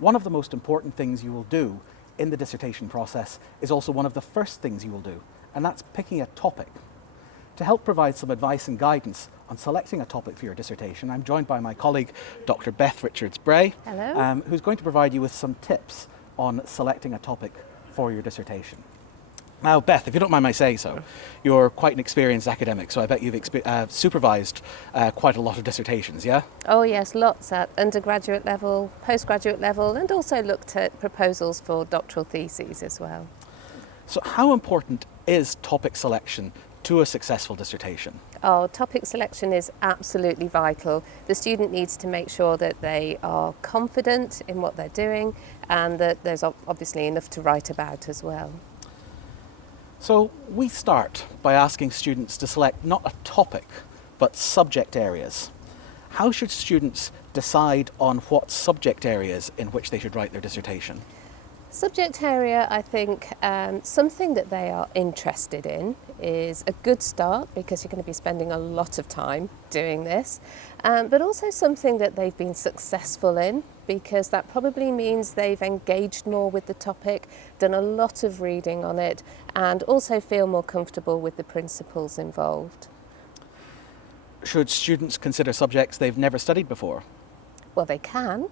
one of the most important things you will do in the dissertation process is also one of the first things you will do, and that's picking a topic. To help provide some advice and guidance on selecting a topic for your dissertation, I'm joined by my colleague, Dr Beth Richards-Bray, who's going to provide you with some tips on selecting a topic for your dissertation. Now, Beth, if you don't mind my saying so, you're quite an experienced academic, so I bet you've supervised quite a lot of dissertations, yeah? Oh yes, lots at undergraduate level, postgraduate level, and also looked at proposals for doctoral theses as well. So how important is topic selection to a successful dissertation? Oh, topic selection is absolutely vital. The student needs to make sure that they are confident in what they're doing and that there's obviously enough to write about as well. So we start by asking students to select not a topic, but subject areas. How should students decide on what subject areas in which they should write their dissertation? Subject area, I think, something that they are interested in is a good start because you're going to be spending a lot of time doing this, but also something that they've been successful in because that probably means they've engaged more with the topic, done a lot of reading on it, and also feel more comfortable with the principles involved. Should students consider subjects they've never studied before? Well, they can.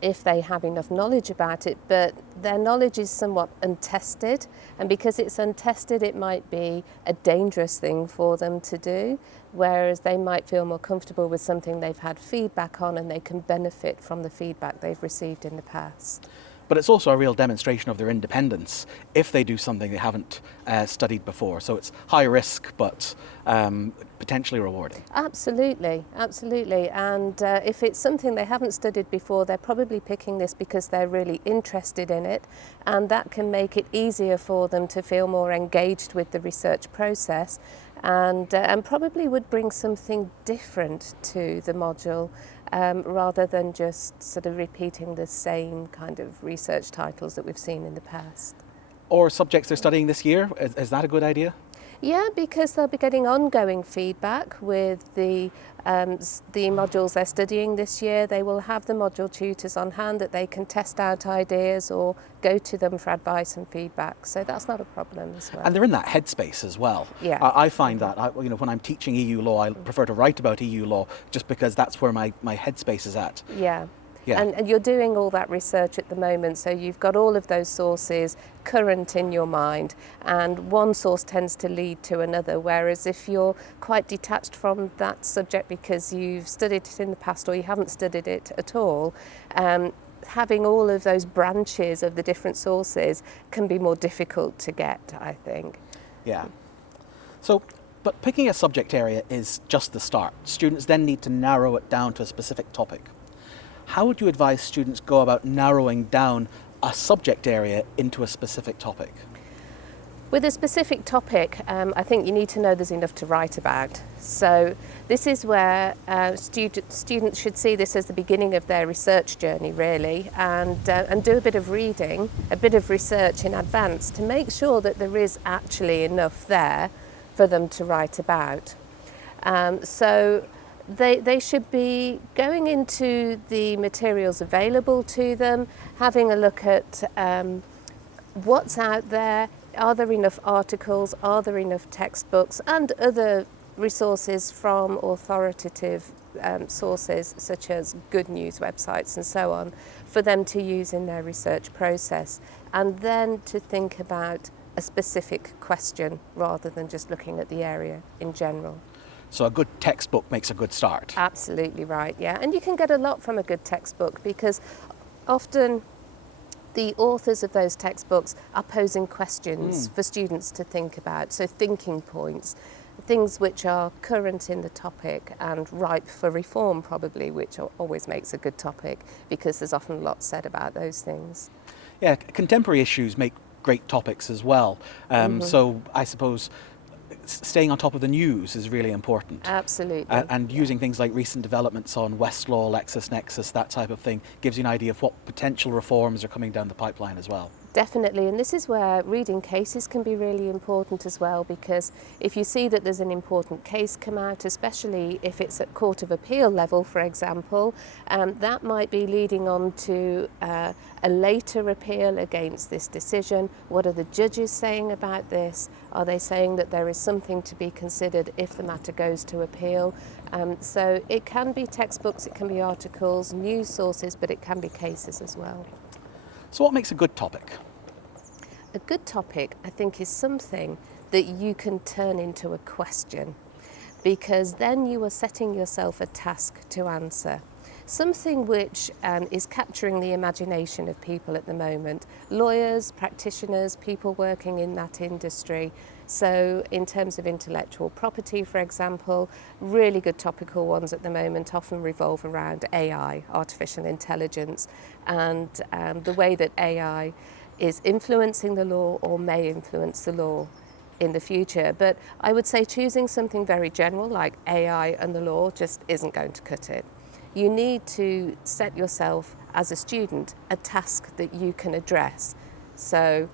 If they have enough knowledge about it, but their knowledge is somewhat untested, and because it's untested it might be a dangerous thing for them to do, whereas they might feel more comfortable with something they've had feedback on and they can benefit from the feedback they've received in the past. But it's also a real demonstration of their independence if they do something they haven't studied before. So it's high risk, but potentially rewarding. Absolutely, absolutely. And if it's something they haven't studied before, they're probably picking this because they're really interested in it. And that can make it easier for them to feel more engaged with the research process and probably would bring something different to the module. Rather than just sort of repeating the same kind of research titles that we've seen in the past. Or subjects they're studying this year, is that a good idea? Yeah, because they'll be getting ongoing feedback with the modules they're studying this year. They will have the module tutors on hand that they can test out ideas or go to them for advice and feedback. So that's not a problem as well. And they're in that headspace as well. Yeah. I find that when I'm teaching EU law, I prefer to write about EU law just because that's where my headspace is at. Yeah. Yeah. And you're doing all that research at the moment, so you've got all of those sources current in your mind, and one source tends to lead to another, whereas if you're quite detached from that subject because you've studied it in the past or you haven't studied it at all, having all of those branches of the different sources can be more difficult to get, I think. Yeah. So, but picking a subject area is just the start. Students then need to narrow it down to a specific topic. How would you advise students go about narrowing down a subject area into a specific topic? With a specific topic, I think you need to know there's enough to write about. So this is where students should see this as the beginning of their research journey, really, and do a bit of reading, a bit of research in advance to make sure that there is actually enough there for them to write about. So they should be going into the materials available to them, having a look at what's out there. Are there enough articles? Are there enough textbooks and other resources from authoritative sources such as good news websites and so on for them to use in their research process, and then to think about a specific question rather than just looking at the area in general. So a good textbook makes a good start. Absolutely right, yeah. And you can get a lot from a good textbook because often the authors of those textbooks are posing questions for students to think about. So thinking points, things which are current in the topic and ripe for reform probably, which always makes a good topic because there's often a lot said about those things. Yeah, contemporary issues make great topics as well. So I suppose staying on top of the news is really important. Absolutely. And using things like recent developments on Westlaw, LexisNexis, that type of thing, gives you an idea of what potential reforms are coming down the pipeline as well. Definitely, and this is where reading cases can be really important as well, because if you see that there's an important case come out, especially if it's at Court of Appeal level, for example, that might be leading on to a later appeal against this decision. What are the judges saying about this? Are they saying that there is something to be considered if the matter goes to appeal? So it can be textbooks, it can be articles, news sources, but it can be cases as well. So what makes a good topic? A good topic, I think, is something that you can turn into a question, because then you are setting yourself a task to answer. Something which is capturing the imagination of people at the moment. Lawyers, practitioners, people working in that industry. So in terms of intellectual property, for example, really good topical ones at the moment often revolve around AI, artificial intelligence, and the way that AI is influencing the law or may influence the law in the future. But I would say choosing something very general like AI and the law just isn't going to cut it. You need to set yourself as a student a task that you can address. So,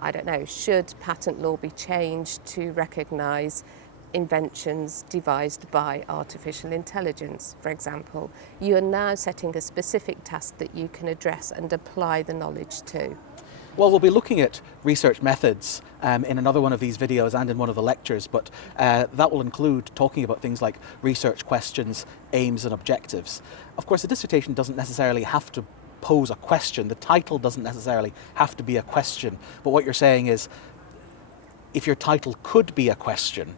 I don't know, should patent law be changed to recognise inventions devised by artificial intelligence, for example? You are now setting a specific task that you can address and apply the knowledge to. Well, we'll be looking at research methods in another one of these videos and in one of the lectures, but that will include talking about things like research questions, aims and objectives. Of course, a dissertation doesn't necessarily have to pose a question. The title doesn't necessarily have to be a question, but what you're saying is if your title could be a question,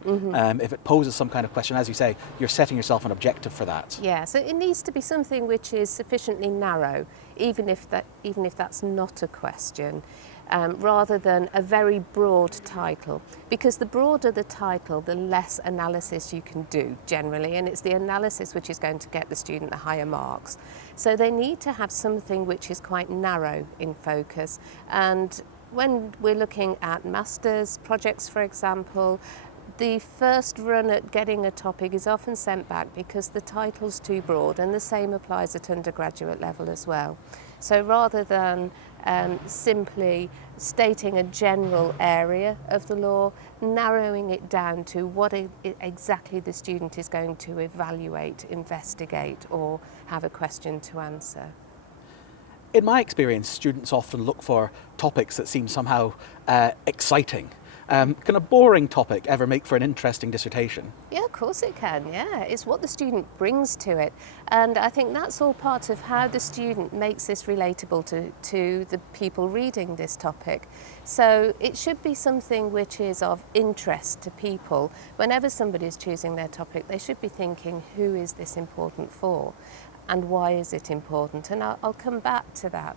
if it poses some kind of question, as you say, you're setting yourself an objective for that. Yeah, so it needs to be something which is sufficiently narrow, even if that's not a question, rather than a very broad title. Because the broader the title, the less analysis you can do generally, and it's the analysis which is going to get the student the higher marks. So they need to have something which is quite narrow in focus. And when we're looking at master's projects, for example, the first run at getting a topic is often sent back because the title's too broad, and the same applies at undergraduate level as well. So rather than simply stating a general area of the law, narrowing it down to what exactly the student is going to evaluate, investigate, or have a question to answer. In my experience, students often look for topics that seem somehow exciting. Can a boring topic ever make for an interesting dissertation? Yeah, of course it can, yeah. It's what the student brings to it. And I think that's all part of how the student makes this relatable to the people reading this topic. So it should be something which is of interest to people. Whenever somebody's choosing their topic, they should be thinking, who is this important for? And why is it important? And I'll come back to that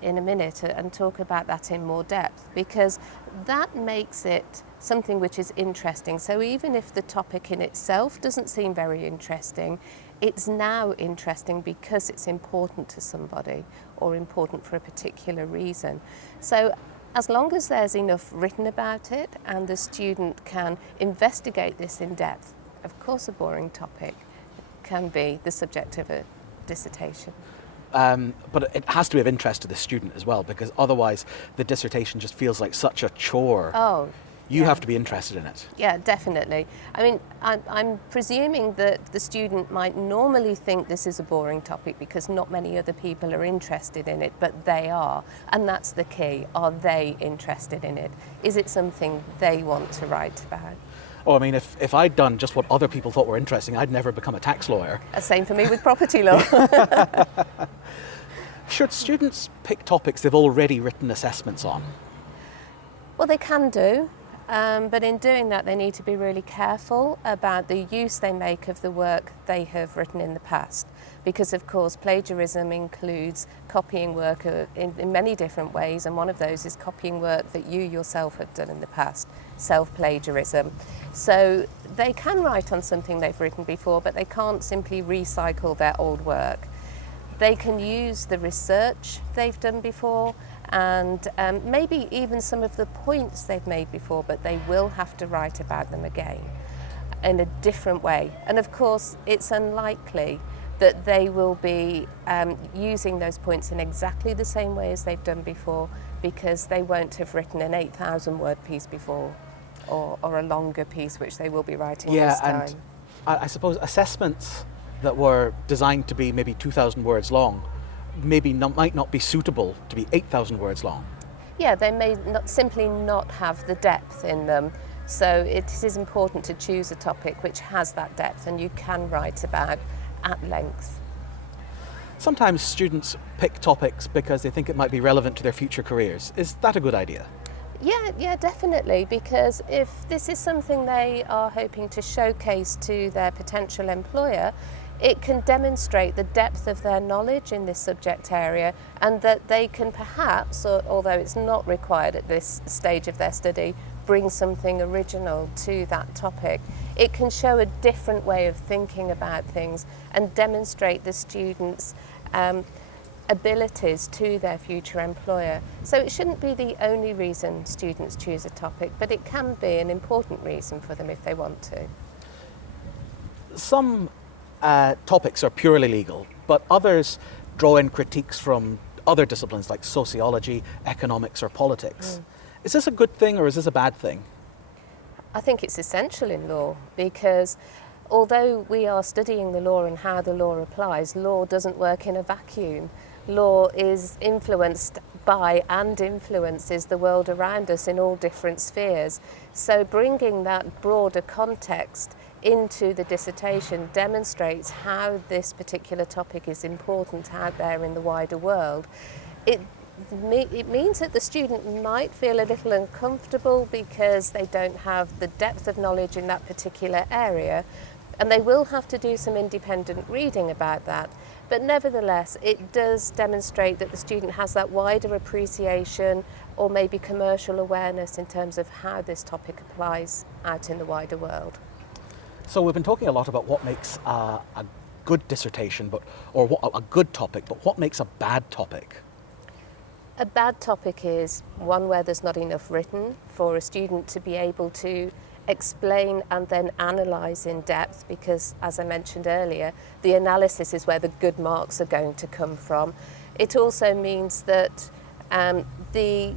in a minute and talk about that in more depth, because that makes it something which is interesting. So even if the topic in itself doesn't seem very interesting, it's now interesting because it's important to somebody or important for a particular reason. So as long as there's enough written about it and the student can investigate this in depth, of course a boring topic can be the subject of a dissertation. But it has to be of interest to the student as well, because otherwise the dissertation just feels like such a chore. Oh, You yeah. have to be interested in it. Yeah, definitely. I mean, I'm presuming that the student might normally think this is a boring topic because not many other people are interested in it, but they are. And that's the key. Are they interested in it? Is it something they want to write about? Oh, I mean, if I'd done just what other people thought were interesting, I'd never become a tax lawyer. Same for me with property law. Should students pick topics they've already written assessments on? Well, they can do. But in doing that, they need to be really careful about the use they make of the work they have written in the past. Because, of course, plagiarism includes copying work in many different ways, and one of those is copying work that you yourself have done in the past, self-plagiarism. So they can write on something they've written before, but they can't simply recycle their old work. They can use the research they've done before, and maybe even some of the points they've made before, but they will have to write about them again in a different way. And of course, it's unlikely that they will be using those points in exactly the same way as they've done before, because they won't have written an 8,000 word piece before, or a longer piece which they will be writing this time. And I suppose assessments that were designed to be maybe 2,000 words long might not be suitable to be 8,000 words long. Yeah, they may simply not have the depth in them. So it is important to choose a topic which has that depth and you can write about at length. Sometimes students pick topics because they think it might be relevant to their future careers. Is that a good idea? Yeah, definitely, because if this is something they are hoping to showcase to their potential employer, it can demonstrate the depth of their knowledge in this subject area, and that they can perhaps, although it's not required at this stage of their study, bring something original to that topic. It can show a different way of thinking about things and demonstrate the students' abilities to their future employer. So it shouldn't be the only reason students choose a topic, but it can be an important reason for them if they want to. Some topics are purely legal, but others draw in critiques from other disciplines like sociology, economics, or politics. Is this a good thing or is this a bad thing? I think it's essential in law, because although we are studying the law and how the law applies, law doesn't work in a vacuum. Law is influenced by and influences the world around us in all different spheres. So bringing that broader context into the dissertation demonstrates how this particular topic is important out there in the wider world. It means that the student might feel a little uncomfortable because they don't have the depth of knowledge in that particular area, and they will have to do some independent reading about that. But nevertheless, it does demonstrate that the student has that wider appreciation or maybe commercial awareness in terms of how this topic applies out in the wider world. So we've been talking a lot about what makes a good dissertation, or a good topic, but what makes a bad topic? A bad topic is one where there's not enough written for a student to be able to explain and then analyse in depth, because, as I mentioned earlier, the analysis is where the good marks are going to come from. It also means that the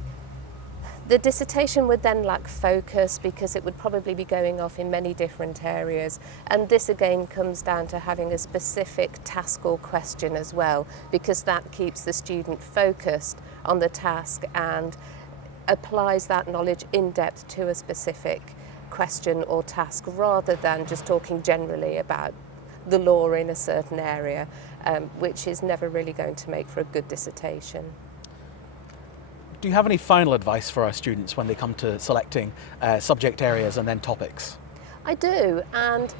dissertation would then lack focus, because it would probably be going off in many different areas. And this again comes down to having a specific task or question as well, because that keeps the student focused on the task and applies that knowledge in depth to a specific question or task, rather than just talking generally about the law in a certain area, which is never really going to make for a good dissertation. Do you have any final advice for our students when they come to selecting subject areas and then topics? I do, and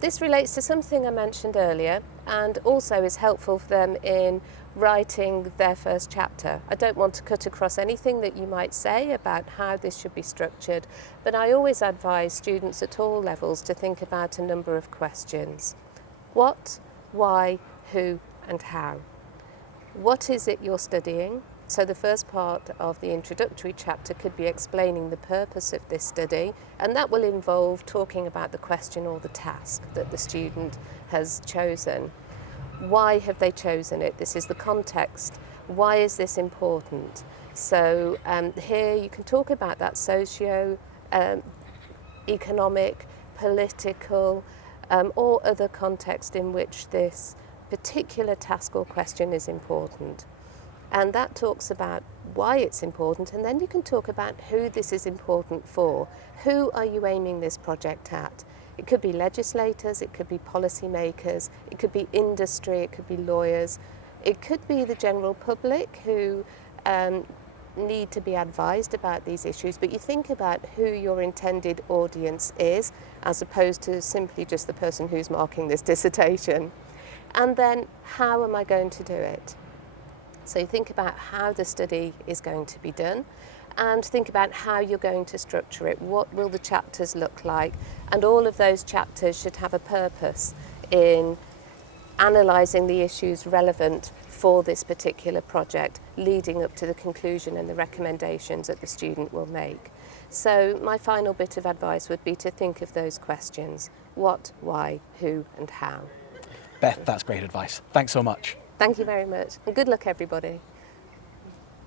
this relates to something I mentioned earlier, and also is helpful for them in writing their first chapter. I don't want to cut across anything that you might say about how this should be structured, but I always advise students at all levels to think about a number of questions. What, why, who, and how? What is it you're studying? So the first part of the introductory chapter could be explaining the purpose of this study, and that will involve talking about the question or the task that the student has chosen. Why have they chosen it? This is the context. Why is this important? So here you can talk about that socio-economic, political, or other context in which this particular task or question is important. And that talks about why it's important, and then you can talk about who this is important for. Who are you aiming this project at? It could be legislators, it could be policymakers, it could be industry, it could be lawyers, it could be the general public who need to be advised about these issues, but you think about who your intended audience is, as opposed to simply just the person who's marking this dissertation. And then, how am I going to do it? So you think about how the study is going to be done, and think about how you're going to structure it. What will the chapters look like? And all of those chapters should have a purpose in analysing the issues relevant for this particular project, leading up to the conclusion and the recommendations that the student will make. So my final bit of advice would be to think of those questions: what, why, who, and how. Beth, that's great advice. Thanks so much. Thank you very much, and good luck everybody.